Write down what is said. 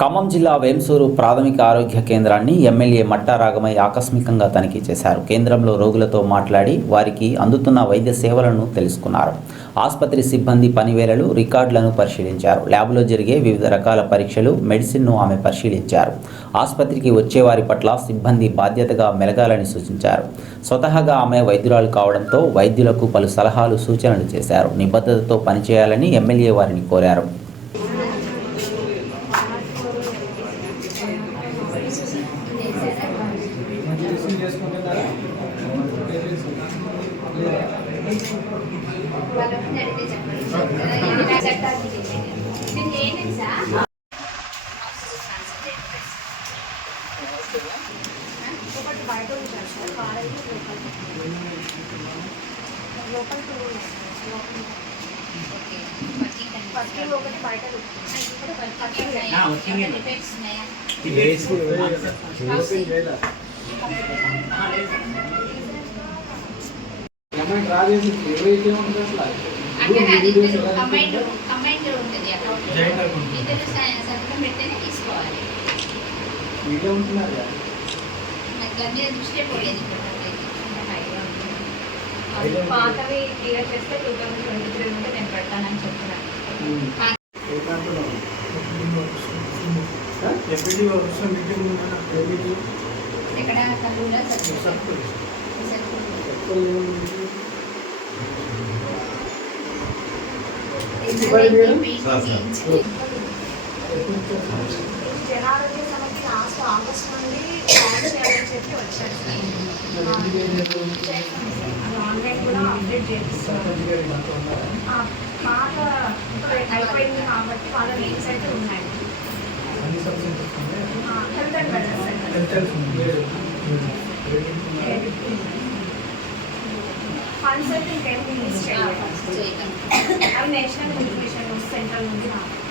ఖమ్మం జిల్లా వేంసూరు ప్రాథమిక ఆరోగ్య కేంద్రాన్ని ఎమ్మెల్యే మట్టా ఆకస్మికంగా తనిఖీ చేశారు. కేంద్రంలో రోగులతో మాట్లాడి వారికి అందుతున్న వైద్య సేవలను తెలుసుకున్నారు. ఆసుపత్రి సిబ్బంది పనివేళలు రికార్డులను పరిశీలించారు. ల్యాబ్లో జరిగే వివిధ రకాల పరీక్షలు మెడిసిన్ను ఆమె పరిశీలించారు. ఆసుపత్రికి వచ్చేవారి పట్ల సిబ్బంది బాధ్యతగా మెలగాలని సూచించారు. స్వతహాగా ఆమె వైద్యురాలు కావడంతో వైద్యులకు పలు సలహాలు సూచనలు చేశారు. నిబద్ధతతో పనిచేయాలని ఎమ్మెల్యే వారిని కోరారు. ఒకటి బయట అమ్మాయి డ్రా చేసి ఎవరైతే ఉంటుంది పాతవి క్లియర్ చేస్తే టూ థౌసండ్ ట్వంటీ త్రీ ఉంటే నేను పెడతానని చెప్తున్నాను ఎప్పుడు వరుస మీటింగ్ ఎక్కడ? సర్టిఫికేట్. జనారోగ్య సమితి లాస్ట్ ఆగస్ట్ నుండి చేయాలని చెప్పి ఆన్లైన్ కూడా అప్డేట్ చేపిస్తున్నారు. ఆ, పాత అయిపోయింది కాబట్టి వాళ్ళ నేమ్స్ అయితే ఉన్నాయి. ఫండ్స్ అయితే ఇంకేం రిలీజ్ చేయాలి అవి నేషనల్ న్యూట్రిషన్ సెంటర్ నుండి రావాలి